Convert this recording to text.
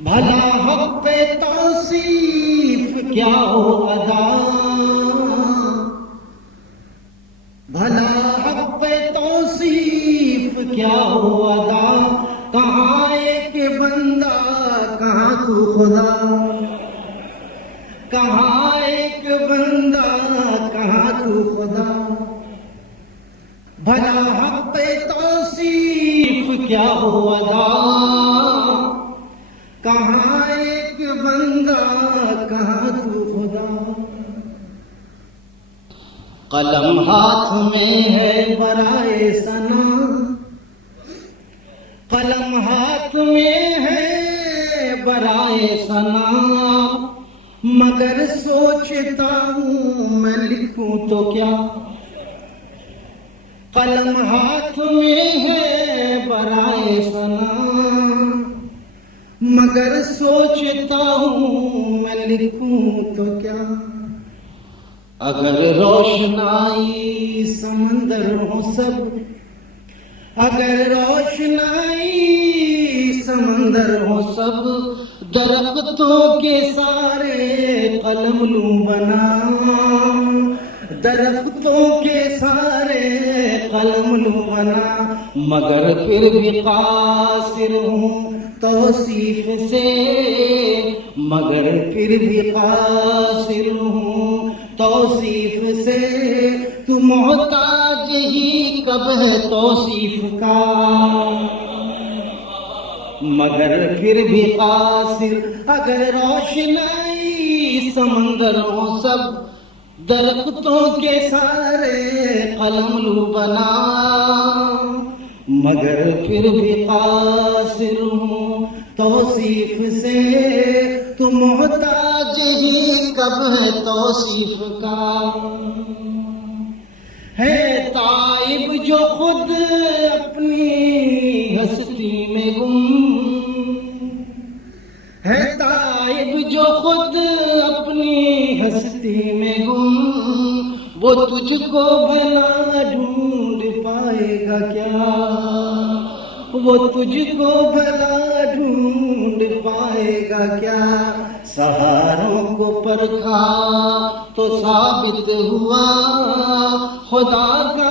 بھلا حق پہ توصیف کیا ہو ادا، بھلا حق پہ توصیف کیا ہو ادا، کہاں ایک بندہ کہاں تو خدا، کہاں ایک بندہ کہاں تو خدا، بھلا حق پہ توصیف کیا ہو ادا، کہاں ایک بندہ کہاں تو خدا۔ قلم ہاتھ میں ہے برائے ثنا، قلم ہاتھ میں ہے برائے ثنا، مگر سوچتا ہوں میں لکھوں تو کیا، قلم ہاتھ میں ہے برائے ثنا، مگر سوچتا ہوں میں لکھوں تو کیا، اگر روشنائی سمندر ہو سب، اگر روشنائی سمندر ہو سب، درختوں کے سارے قلم لوں بنا، درختوں کے سارے قلم لوں بنا، مگر پھر بھی قاصر ہوں توصیف سے، مگر پھر بھی قاصر ہوں توصیف سے، تو محتاج ہی کب ہے توصیف کا، مگر پھر بھی قاصر، اگر روشنائی سمندر ہو سب، درختوں کے سارے قلم لوں بنا، مگر پھر بھی قاصر ہوں توصیف سے، تو محتاج ہی کب ہے توصیف کا۔ ہے تائب جو خود اپنی ہستی میں گم، ہے تائب جو خود اپنی ہستی میں گم، وہ تجھ کو بھلا ڈھونڈ پائے گا کیا، وہ تجھ کو بھلا ڈھونڈ پائے گا کیا، سہاروں کو پرکھا تو ثابت ہوا خدا کا